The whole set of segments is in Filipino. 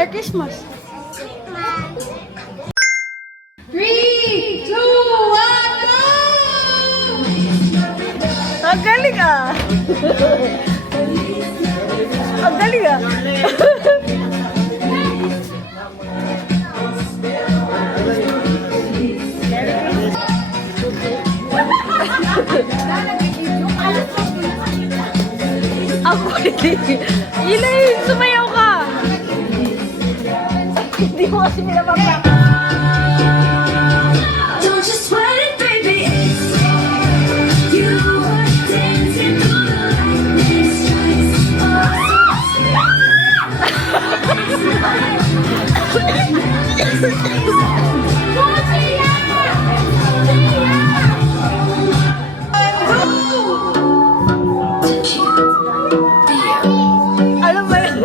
Merry Christmas. 3, 2, 1, go! Ang galing ah. Ang galing ah. Ako hindi. Elaine, sumayaw ka. Hindi mo kasi nila mapapakita. Don't you sweat it, baby. You are dancing through the lightning strikes. Alam mo yun?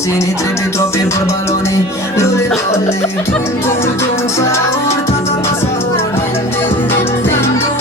Sini tripi troppi per baloni, luli loli, tum tum tum sahur, tatap sahur, din din din din dum.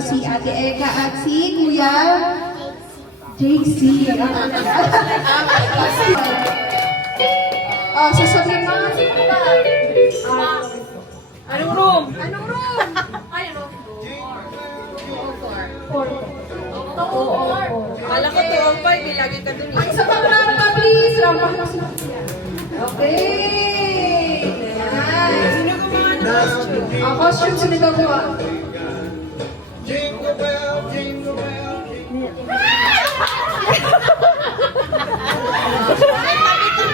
Si Ate Eka at si Kuya JC. Sasabihin mo. Anong room? Anong room? Ay, ano? 4. Kala ko 205, lagi ka dun eh. Isa pang rampa, please. Rampa na sila. Okay. Nice. Sino gumawa ng costume? Ang costume sila daw ko. Jingle bell, jingle bell.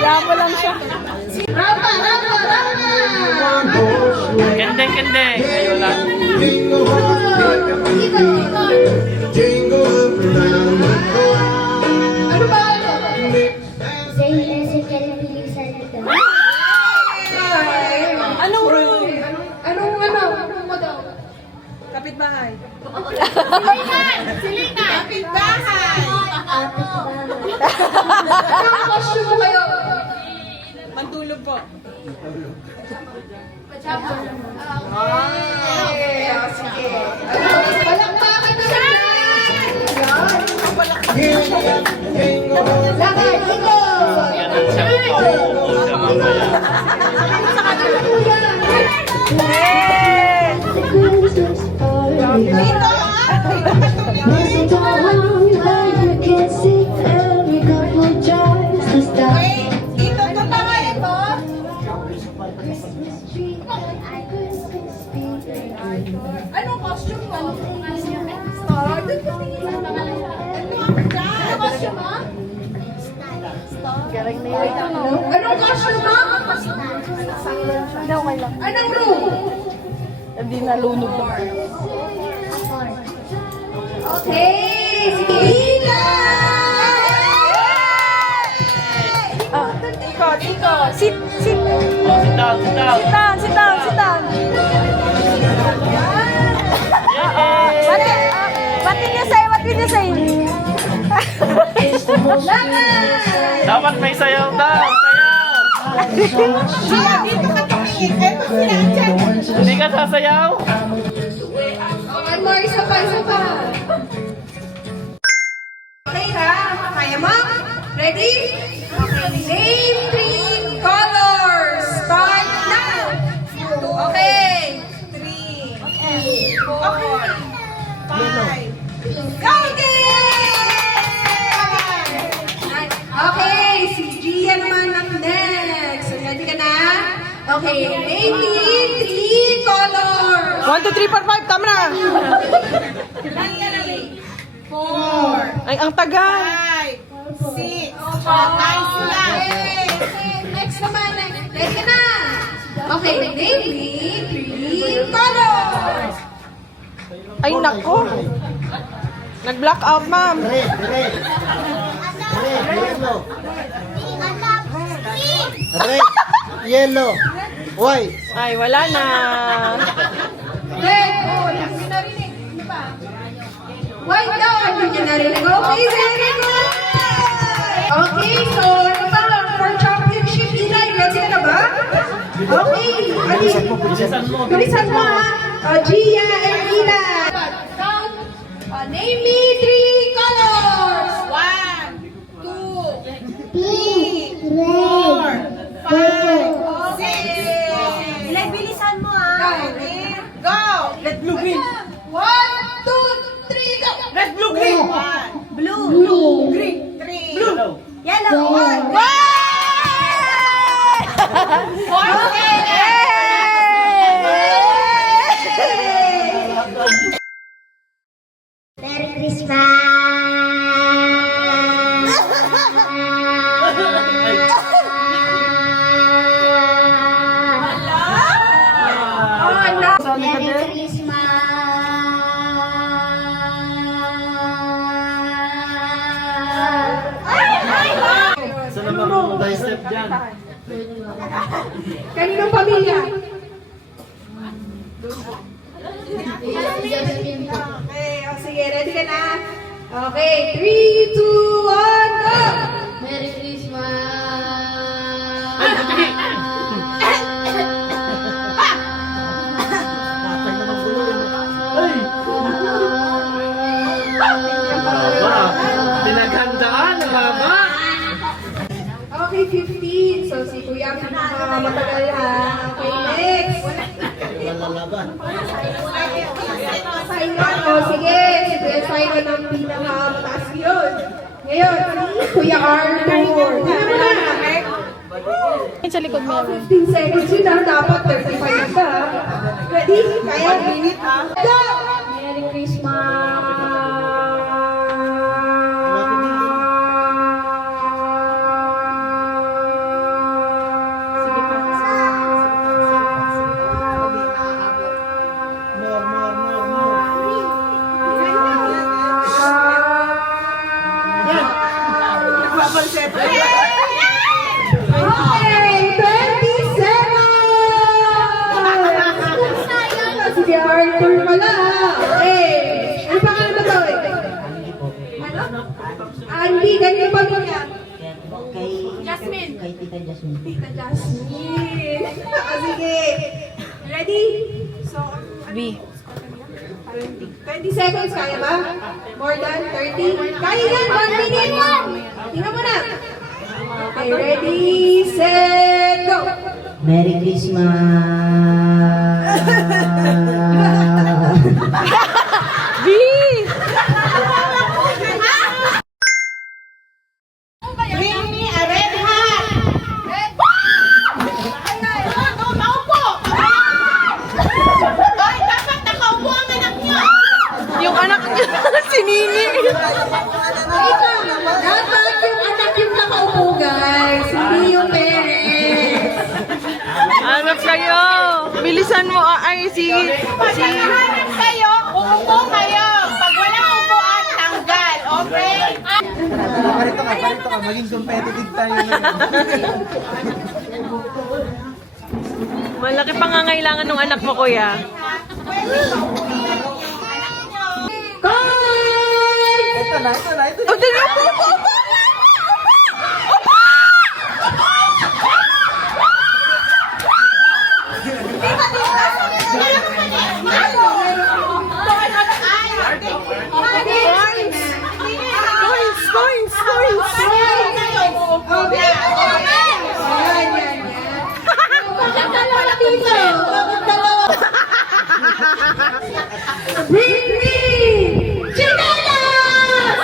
Yamo lang siya. Rampa, rampa, rampa. Kendeng, kendeng. Kayo lang. Jingle all Ikot, ikot. jingle up and down the clock. Ano ba? Anong room? Anong mo daw? Kapitbahay. Kapitbahay. Anong costume mo kayo? Mantulog po. Okay, sige. Palakpakan na sila! Lakad, ikot! Yan ang sampo sa mamaya. Dito, ito pangalan mo? Anong costume mo? Star? Anong costume mo? Galing na yun. Anong costume mo? Hindi, okay lang. Anong room? Hindi nalunod na. Okay, sige. Hila! Ikot. Sit. Sit down, sit down. Sit down. Lakad! Dapat may sayaw daw. Sayaw. Gia, dito ka tumingin. Eto sila, andyan. Hindi ka sasayaw? Okay, more. Isa pa, isa pa. Okay ha? Kaya mo? Ready? Okay. Name 3 colors. Start now. Okay. 3. Okay. 5. Go again! Okay, si Gia naman ang next. Ready ka na? Okay, name me 3 colors. 1, 2, 3, 4, 5. Tama na. 3, 4, Ay, ang tagal. 5, 6. Okay, sila. Next naman. Ready ka na? Okay, name me 3 colors. Ay, nako. Nag-black out, ma'am. Red, yellow, white. Ay, wala na. Red. Oh, hindi narinig. Ano ba? White daw. Hindi narinig. Okay, very good. Okay, so ano pa lang for championship, Eli, ready ka na ba? Okay. Bilisan mo ha. Gia and Ila. Count. Name me 3 colors. 1, 2, 3, 4, 5, 6. Ilay, bilisan mo ha. Go! Red, blue, green. 1, 2, 3, go! Red, blue, green. 1. Blue. Green. 3. Blue. Yellow. 1. Merry Christmas! Merry Christmas! Saan naman tayo step dyan? Kaninong pamilya? Okay, sige, ready ka na? Okay, 3, 2, 1, go! Merry Christmas! Ay, kapigi! Ay! Baba! Pinaghandaan, baba! Okay, 15. So, si Kuya matagal ha. Okay, next. Lalaban. Simon, o sige. Si Kuya Simon ang pinakamataas yun. Ngayon, si Kuya Arthur. Tingnan mo na. Sa likod mo. 15 seconds yun ha. Dapat 35 ka. Ready? Kaya? Minute ha. Go! Merry Okay, 20 seconds! Sige, Arthur pala. Okay. Ano pangalan ba to eh? Ano? Andy, ganyan pa niya. Jasmine. Kay Tita Jasmine. Tita Jasmine. Sige. Ready? So, B. 20 seconds, kaya ba? More than 30? Kaya yan, 1 minute. Tingnan mo na. Okay, ready, set, go! Merry Christmas! B! Bring me a red hat! Red Nakaupo! Ay, dapat nakaupo ang anak niyo! Yung anak niya, si Nini. Dapat yung anak yung nakaupo, guys. Hindi yung parents. Hanap kayo. Bilisan mo. Ay, si... Pag nakahanap kayo, umupo kayo. Pag walang upuan, tanggal. Okay? Parito ka. Maging competitive tayo na. Malaki pangangailangan ng anak mo, kuya. Guys! Ito na. Oh, tingnan mo. Bring me chinelas!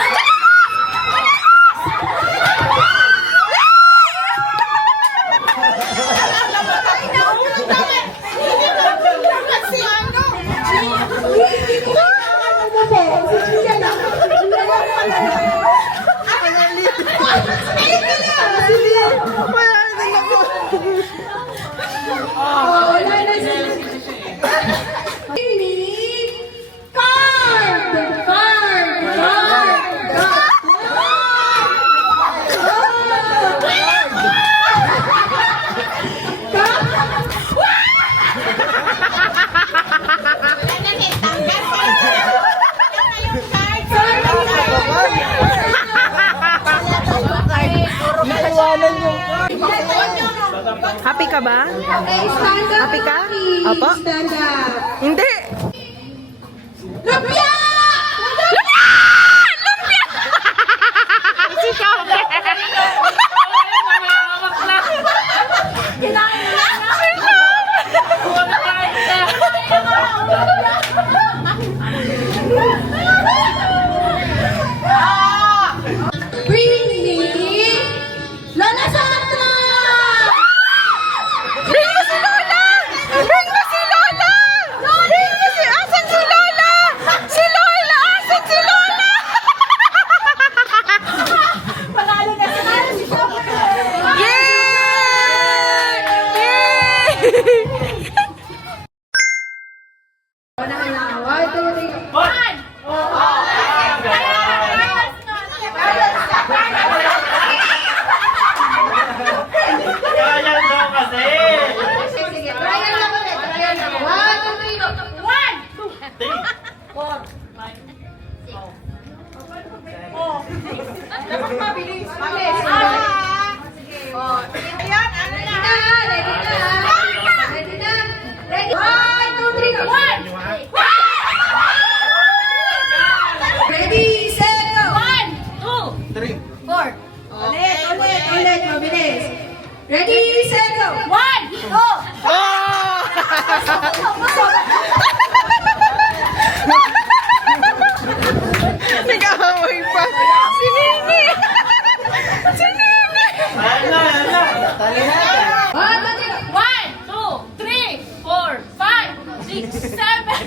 Kasi ano? Happy ka ba? Okay, stand up. Happy ka? please. Opo. Stand up. Hindi. Lumpia! Bring me Lola Santa! Bring mo si Lola! Bring mo si Lola! Bring mo si... Asan si Lola? Si Lola! Asan si Lola? Panalo na si Yay! Yay! One, two, three. Kaya daw kasi. Sige, trial lang ulit. Trial lang. One, two, three, go. One! Mabilis. Ayan, ano Ready na? na! Ready na! Ready na! Ready! One, two, three, go! One! Ready, set, go! One, two, Three. four. Ulit, mabilis. Ready, set, go! One, two, Nag-away pa. Si Nini! Si Nini! Tali na. one, two, three, go! One, two, three, four, five, six, seven.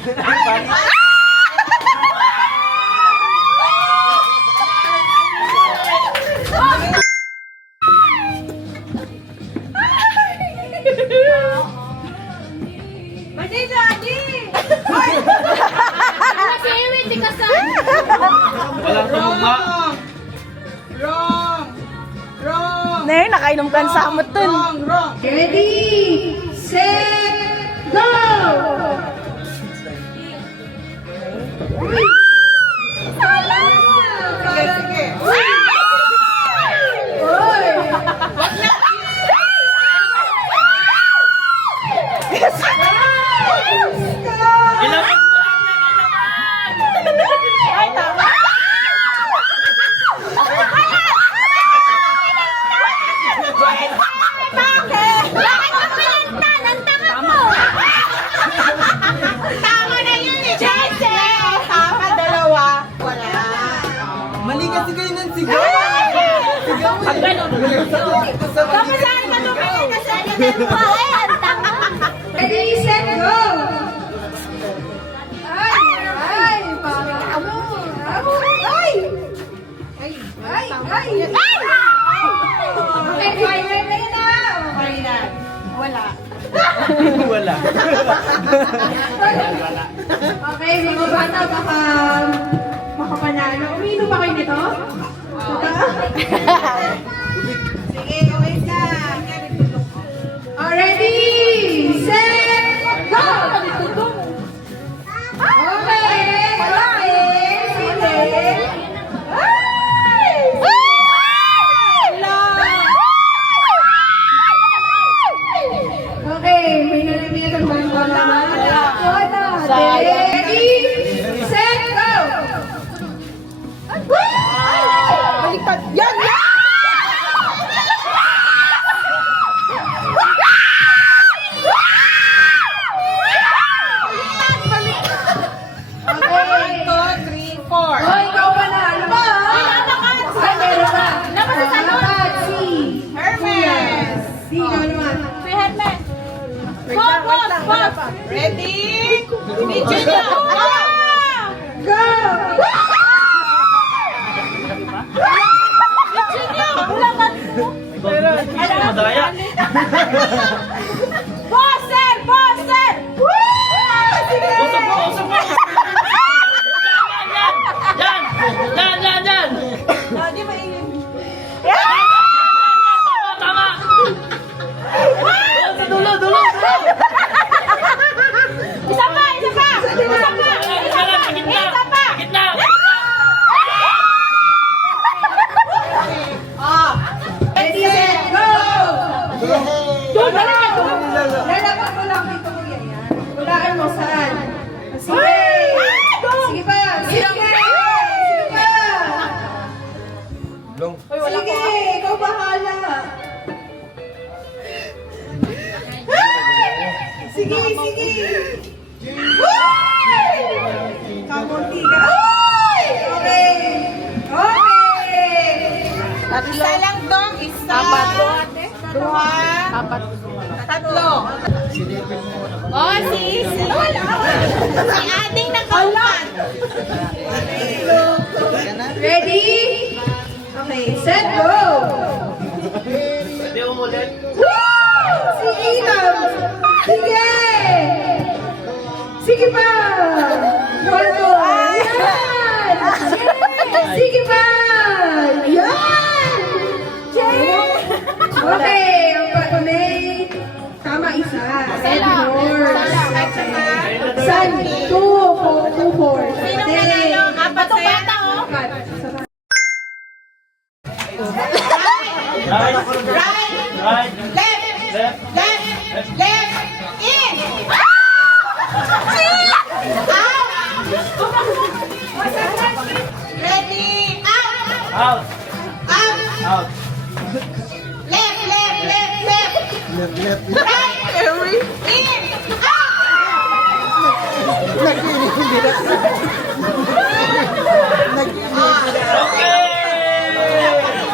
Walang tumuba. Nay, nakainom ka sa amot dun. Ready, set, go! Ilapag mo lang naman. Tama na yun eh, Jesse! Tama, dalawa. Wala. Mali kasi kayo ng sigaw. Sigaw eh. Kamusahan ka nung kayo kasi Ready, set, go! Ay, parang ano? Ay! Ay! Okay, final na yun na! Wala. Wala. Okay, mga bata, baka makapanalo. Umiinom ba kayo nito? Sige, wait ka. Ready, set, go! Okay, sige. Okay, may nalimitan ba yung wala? Wala. Ready, set, go! Baliktad. Yan! Ready? Video niyo. Go! Madaya. Bosser! Bosser! Usap mo, usap mo. Yan! Yan! Yan! Yan! Tama! Sa dulo, dulo! Isa pa! Isa pa! Isa pa! Gitna! Gitna! Ready, set, go! Lalaban mo lang dito, kuya, yan. Hulaan mo, saan? Sige! Sige pa! Sige! Sige pa! Sige! Ikaw bahala! Sige! Sige! Kamunti ka! Okay! Okay! Isa lang dong. Isa. Dua. Tatlo. Oh, si Ading nakaulat. Ready? Okay, set, go! Hindi umulit. Si Inam! Sige! Sige pa! One more! Yan! Sige pa! Yan! Okay, ang pag-may tama isa. Set more. San, 2, 4. Sino nanalo? Apat sa yata, oh. Right. Right. Right. Left. Left. Left. Left. In. Out. Ready. Out. Out. Out. Out. Left. Left. Left. Left. Right. In.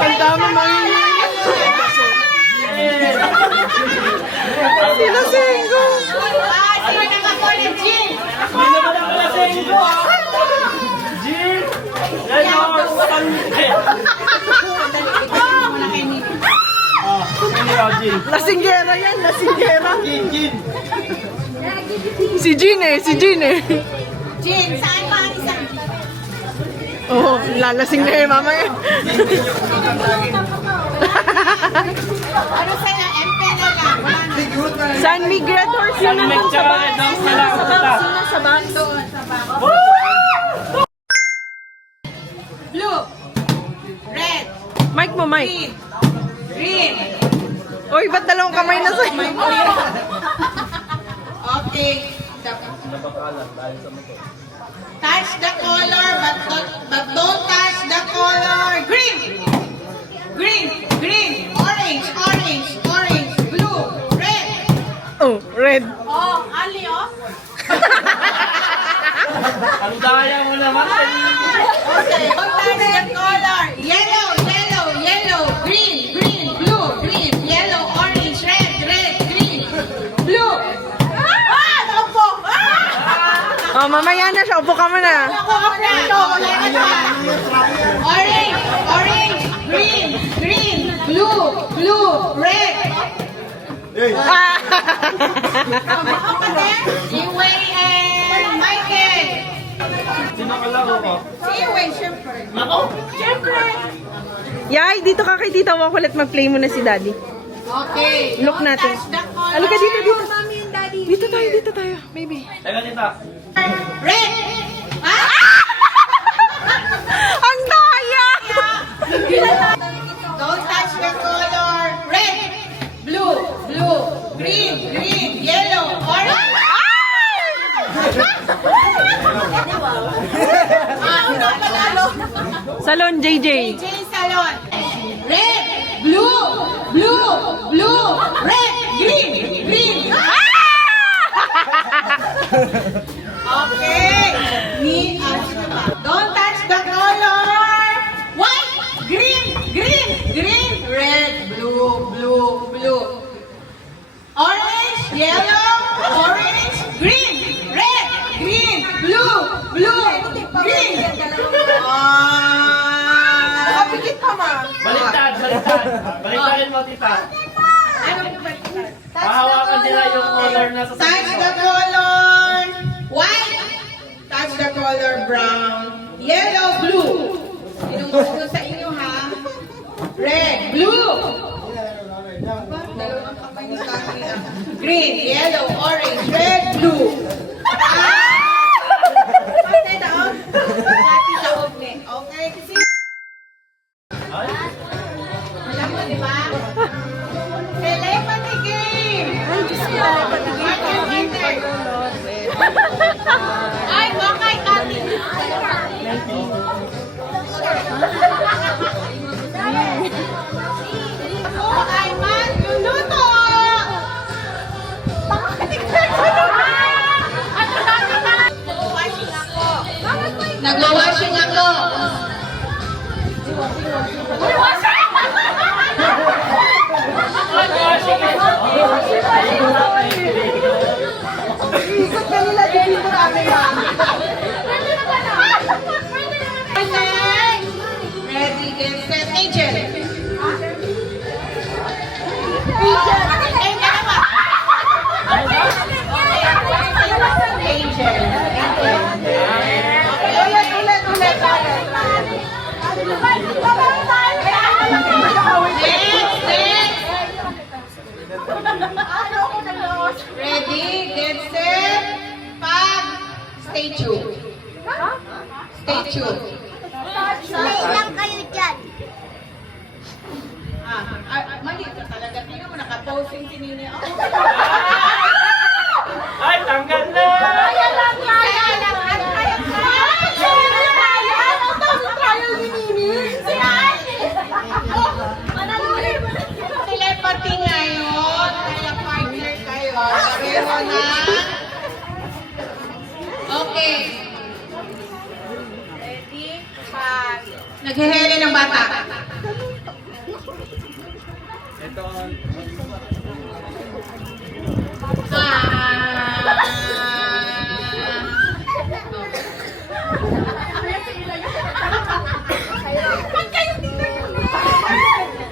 Ang dami Sila Singgo. Sino nakakulit, Jin? Hindi naman ako lasing ko. Jeep. Yan o. Hindi ako, Jeep. Lasinggera yan, lasinggera. Jin, Jin. Si Jean eh, si Jean eh. Jin, saan pa ang isang? Oo, lalasing na eh mamaya. Ano sa'yo? MP na lang. Wala na. San Miguel Horse yun San Miguel, sa back. Dogs na lang. Sino sa back? Doon sa bako. Blue. Red. Mike mo, Mike. Green. Green. Uy, ba't dalawang kamay na sa'yo? Okay. Touch the color, but don't touch the color. Green. Green. Green. Orange. Orange. Orange. Blue. Red. Oh, red. Oh, Ali, oh. Ang daya mo naman. Okay, don't touch the color. Yellow, yellow, yellow, green, green, blue, green, yellow, orange, red, red, green, blue. Ah! Naupo! Ah! Oh, mamaya na siya. Upo ka muna. Ako, ito, wala na siya. Orange, orange, green, green, blue, blue, red. Iway and Michael. Sino kalaro ko? Si Iway, syempre. Ako? Syempre. Yay, dito ka kay Tita Wakulit. Mag-play muna si Daddy. Okay. Look don't natin. touch the color. Halika dito, dito. Mami and daddy. Dito tayo, baby. Teka, tita. Red. Ah! Ang daya! Don't touch the color. Red, blue, blue, green, green, yellow, orange. Ano panalo? Salon, JJ. J Salon. Red, blue, blue, blue, red, green, green. Okay. Don't touch the color. White, green, green, green, red, blue, blue, blue. Orange, yellow, orange, Baliktarin mo, tita. Pahawakan nila yung color na sa Touch the color white. Touch the color brown. Yellow, blue. Sinunod sa inyo ha. Red, blue. Dalawang kamay ni Kaki, ah. Green, yellow, orange, red, blue. Patay na oh. Kaki sa ogne. Okay, kasi alam mo, di ba? Telepathy game! Ay, bakay kami! Ako ay magluluto! Nagwawashing ako! Nagwawashing ako! Ikot ka nila, dito namin yan. Ready, get set, Angel! Ready, get set, pag, stay tuned. Stay tuned. Wait lang kayo dyan. Mali ka talaga. Tingnan mo, naka-posing si Nini. Ay, tanggal na! Telepathy ngayon. Kaya partner kayo. Pareho na. Okay. Ready? Pag. Naghihili ng bata. Ito,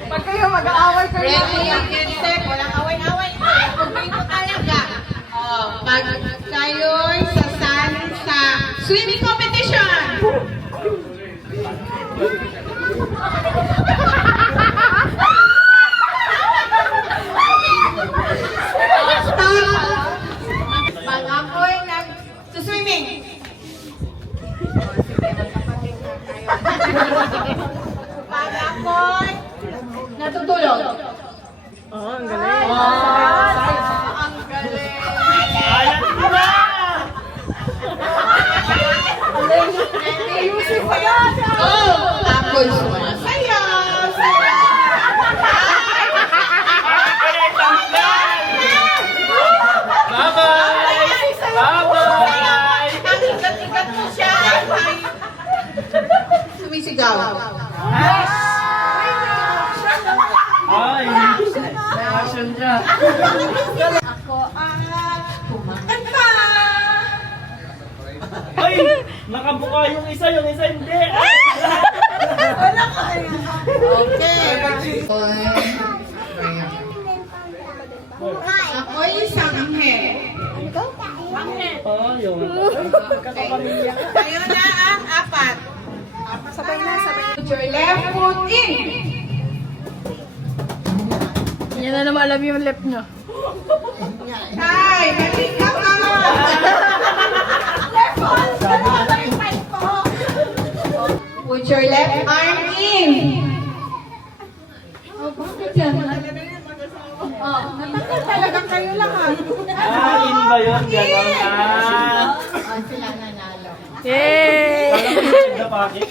Pag kayo mag-aaway kayo. Ready, get set. Walang away-away. Kumplito talaga. Pag kayo'y sasali sa swimming competition. Pag ako'y nag-swimming. Pag ako'y natutulog. Ang galing. Ang galing. ayan na! Ayusin pa yan. Oh, ako'y sumasayaw. Ay, tanggal! Bye-bye! Bye-bye! Ang igat-igat mo siya. Sumisigaw. Ay, reaction niya. Ako at kumakanta. Ay, nakabuka yung isa hindi. Okay. Ako'y isang anghel. Oh, yun. Kakapamilya. Kayo na ang apat. Sabay na, sabay. Put your left foot in. Yan na naman alam yung left nyo. Ay, mali ka pa. Put your left arm in. Oh, bakit yan? Oh, natakot talaga kayo lahat. In ba yun? Ganon na. Sila nanalo. Yay! Alam mo yung bakit?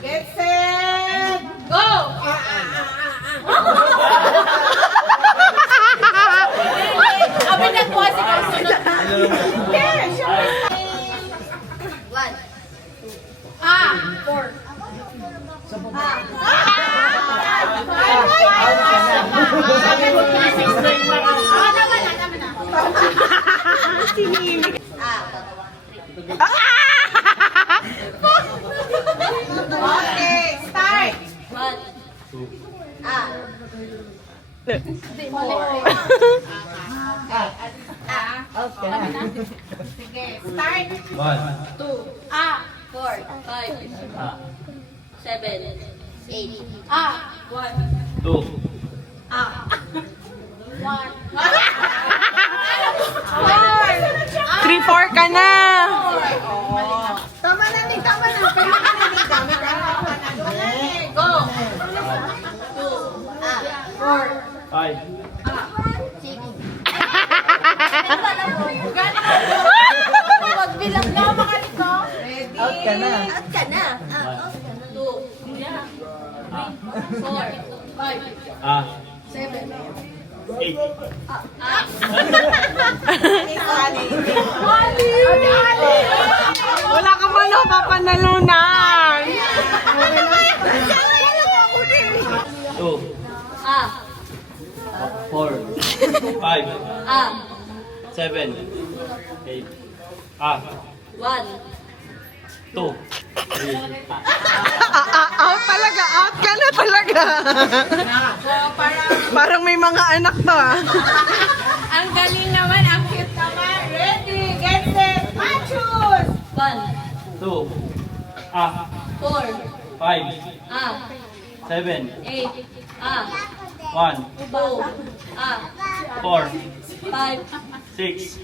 Get set, go! Abi na po si kasunod. Yes, syempre. One. Four. Out ka na. Sige, start. 1, 2, 4, 5, 7, 8, 1, 2, 3-4 ka na. Tama na, Nick. Tama na. Pero ka na, Nick. Tama ka na. Go. 5, Magbilang na, mga nito. Ready? Out ka na. Out ka na. 7. 8. Wala ka man ho, papanalunan. 2, 4, 5, 7, 8, 2, 3, Out talaga, out ka na talaga. Parang may mga anak to ah. Ang galing naman, ang cute naman. Ready, get set, matches! 2, 4, 5, 7, 1, 4, 6.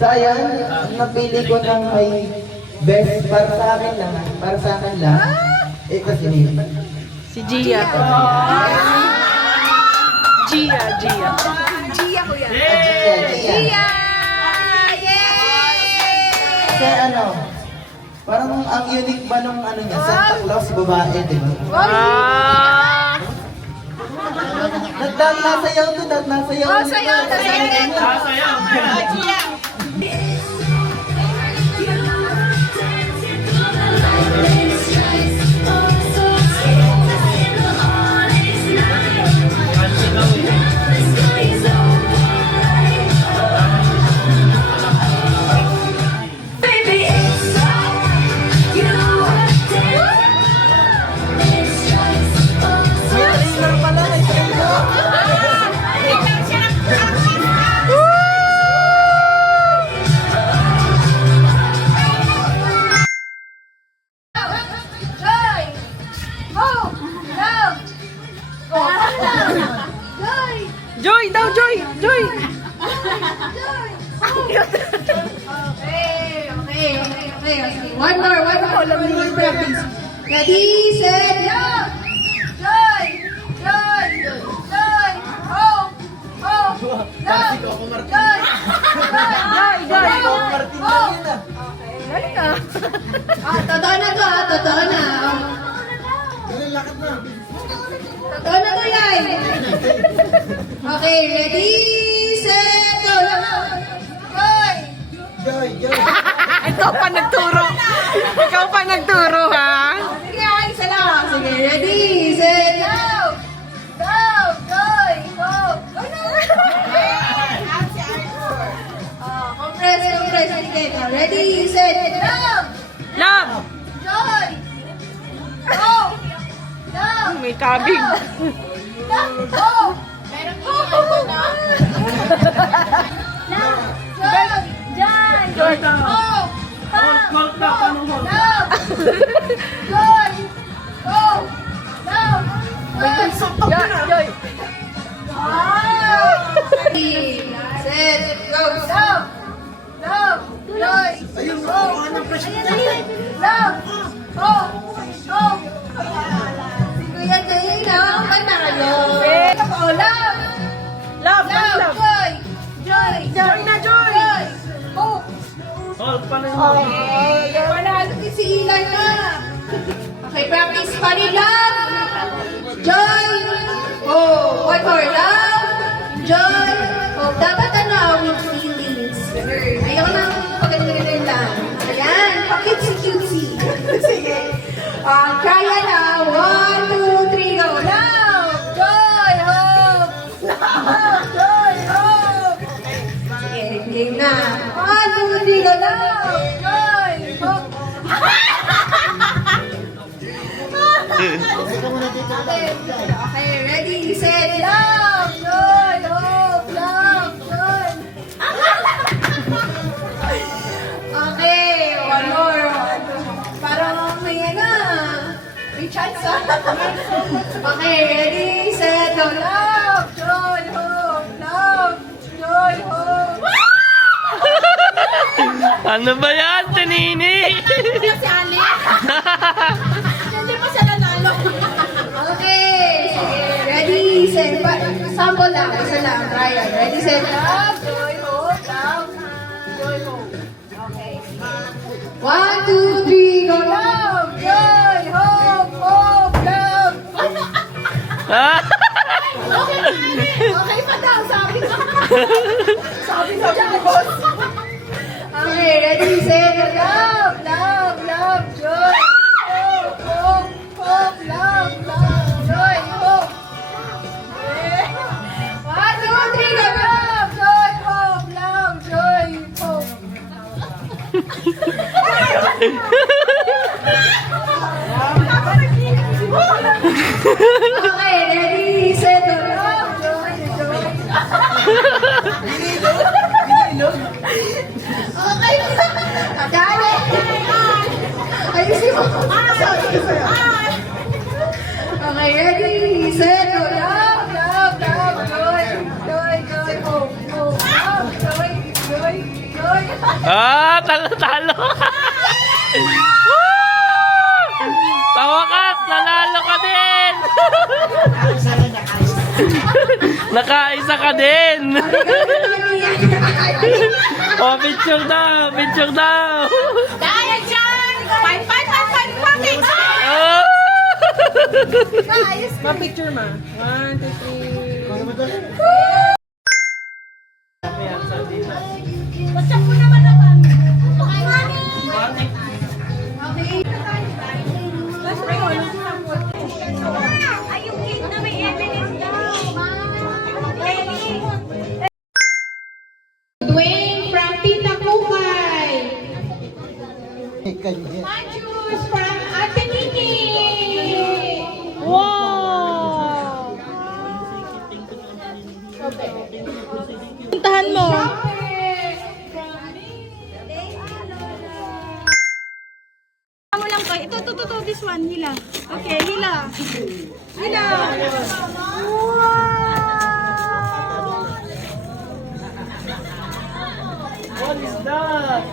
So ayan, ang napili ko ng may best para sa akin lang. Para sa akin lang. Eh kasi Si Gia. Gia. Gia ko yan. Gia. Kasi ano, parang ang unique ba nung ano niya, Santa Claus, babae, di ba? Ah. Nasayaw to, nasayaw. Oh, sayaw. May trailer pala, may trailer. Joy! Go! Love! Go! Joy! Joy daw, Joy. Joy! Okay. One more. Practice. Ready, set, love! Joy! Hope! Love! Joy! Galing ah. Totoo na to, totoo na. Totoo na to, guys. Okay, ready, set, go! Joy! Joy. Ikaw pa nagturo ha. Sige, isa lang. Sige, ready, set, go! Joy! Go! Go na! Compress. Sige, ready, set, love! Love. Joy! Go! Love! May kabig. Love! Go! Meron ko ito na. Love! Joy! Go! Hold na, panuhod. Love! Joy! Go! Love! Joy. Set! Go! Love! Joy! Go! Love! Go! Si Kuya Jay na, kanta kayo. Oh, love! Love. Joy! Joy! Hope! Hold pa lang. Panalo din si Ilan na. Okay, practice pa rin love. Joy. Oh, one more love. Joy. Oh, dapat with feelings. Ayaw lang paganda-ganda lang. Ayan, pa-cutesy-cutesy. Sige. Kaya na. 1, 2, 3, go. Love. Joy. Hope. Love. Joy. Hope. Sige, game na. 1, 2, 3, go. Love. Joy. Hope. Okay, ready, set, love, joy, hope, love, joy. Okay, one more. Parang may may chance Okay, ready, set, go, love, joy, hope, love, joy, hope. Ano ba yan, Tinini? Si Ali. Hindi pa siya nanalo. Okay, sige, ready, set, sample lang, isa lang, Ryan. Ready, set, love, joy, hope, love, joy, hope. Okay. 1, 2, 3, go, love, joy, hope, hope, love. Okay pa daw, sabi ko. Sabi ni boss. Okay, ready, set, love, love, love, joy, hope, hope, hope, love, love, joy, hope. 1, 2, 3, go, love, joy, hope, love, joy, hope. Okay, ready, set, love, joy, joy. Okay. Dali. Ayusin mo. Okay, ready, set, go, love, love, love, joy, joy, joy, hope, hope, love, joy, joy, joy. Talo-talo. Sa wakas, nanalo ka din. Nakaisa ka din. Oh, picture daw, picture daw. Dahil dyan! 5, 5, 5, 5, pati! Oh. Ma-picture ma. 1, 2, 3. Watsak mo naman naman. Okay, mami. Ay, yung cake na may evidence daw. Dwayne from Tita Kukay. Manjus from Ate Nini. Wow! Puntahan mo. Mo lang to. Ito, this one. Hila. Okay, hila. Hila. Wow! What is that?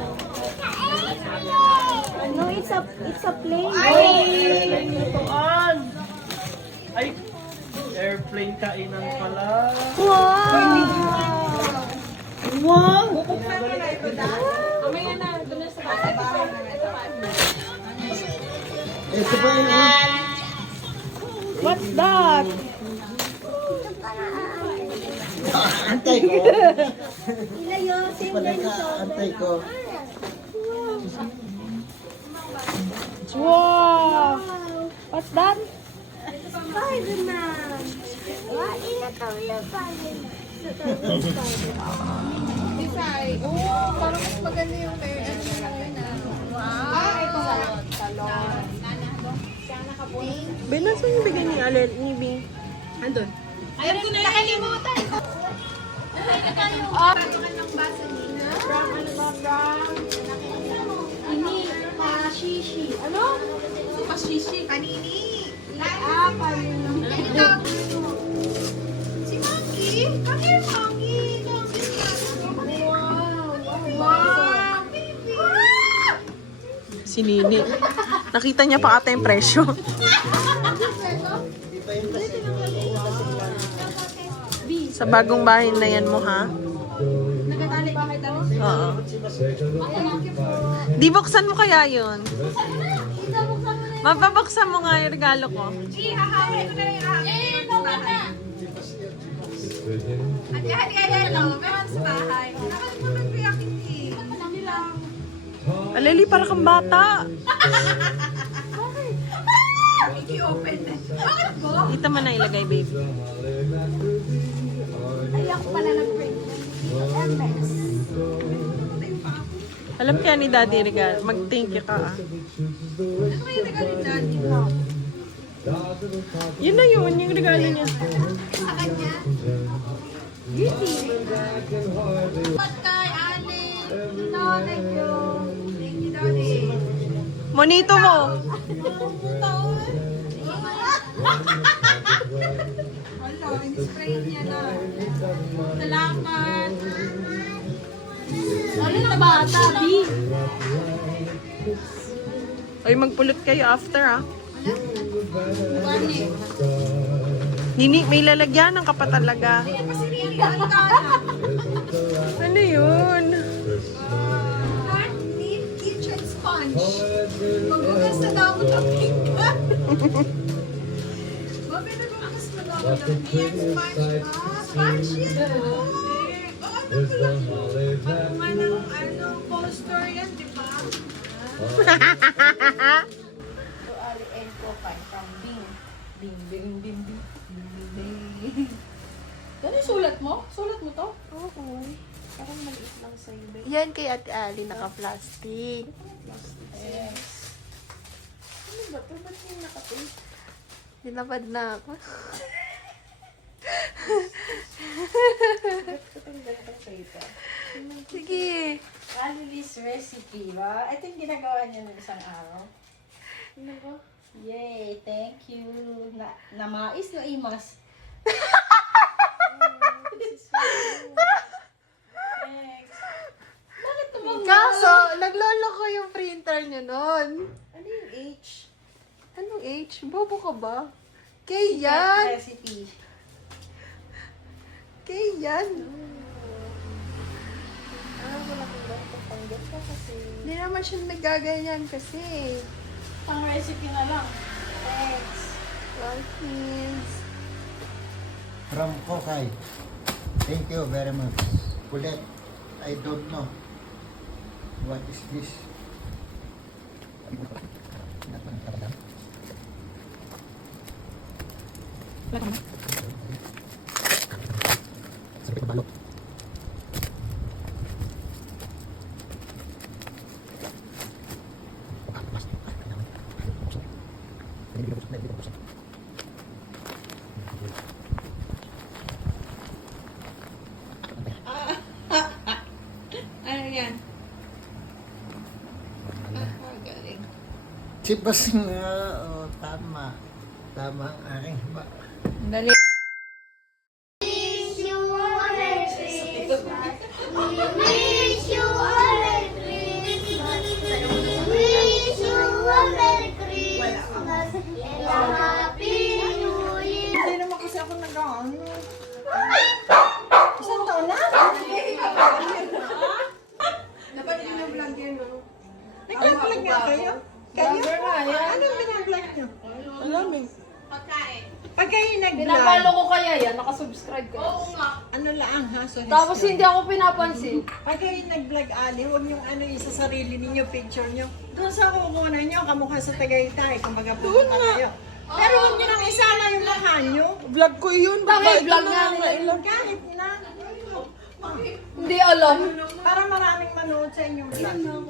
No, it's a plane. Ituan. Ay, airplane kainan pala. Wow! Ito pa yun. What's that? Antay ko. Ilayosin Pala ka, antay ko. Wow! What's that? Spider-Man! What is a real Spider-Man? Design. Oh, parang mas maganda yung may ito salon. Benas yung bigay ni Allen, ni Bing. Andun. Ayun ko na nakalimutan. From ano ba? From ini pashishi. Ano? Pashishi. Panini. Panini. Si Maki. Come here, Maki. Wow. Si Nini. Nakita niya pa ata yung presyo. Sa bagong bahay na yan mo, ha? Nagatali ba kita mo? Oo. Di buksan mo kaya yun? Mapabuksan mo nga yung regalo ko. Hahawin ko na yung hahawin. Meron sa bahay. Nakalimutan ko yung aking tea. Hindi lang. Aleli, para kang bata. I-open na. Bakit po? Dito mo na ilagay, baby. Ayaw ko pala ng break. MS. Alam kaya ni Daddy regalo. Mag-thank you ka, ah. Ano kayo regalo dyan? Yun na yun, yung regalo niya. Kay Ani. No, thank you. Thank you, Daddy. Monito mo. Hala, in-spray niya na. Salamat. Ano na bata, B? Ay, magpulot kayo after, ah. Bani. Nini, may lalagyan ka pa talaga. Kasi nilihan ka na. Ano yun? Deep kitchen sponge. Magbugas na daw mo ng pinggan. Babi, nagbugas na daw mo ng pinggan. Sponge ba? Sponge yan. Oh, ano pala? Ano, poster yan, di ba? Ano sulat mo? Sulat mo to? Oo. Yan kay Ate Ali, naka-plastic. Ano ba ito? Ba't yung naka-tape? Dinapad na ako. Sige. Ali's recipe, ba? Ito yung ginagawa niya ng isang araw. Ano ba? Yay, thank you. Namais na imas. Thanks. Bakit naman? Kaso, naglolo ko yung printer niyo nun. Ano yung H? Anong H? Bobo ka ba? K yan! Recipe. K yan! Wala kong ganito panggap ka kasi. Hindi naman siya nagaganyan kasi. Pang recipe na lang. Thanks. Welcome. From Kokay. Thank you very much. Kulit, I don't know. What is this? Ano yan? Chipas nga, oh, tama. Tama ang aking ba? Dali. Wish you a Merry Christmas. Wish you a Merry Christmas. Wish you a Merry Christmas. And a Happy New Year. Hindi naman kasi ako nag-ano. Isang taon na? Dapat binablog yun, no? Nag-vlog nga kayo? Kayo? Anong binablog nyo? Alam eh. Pag kayo Pinapalo nag-vlog, ko kaya yan, nakasubscribe ka. Oo nga. ano lang ha? So Tapos hindi ako pinapansin. Pag kayo nag-vlog, Ali, huwag yung ano yung sa sarili ninyo, picture nyo. Doon sa kukunan nyo, kamukha sa Tagaytay, kumbaga pumunta kayo. Pero huwag nyo nang isala yung mukha nyo. Vlog ko yun. Bakit vlog nga nila ilang? Kahit na. Hindi alam. Para maraming manood sa inyong vlog.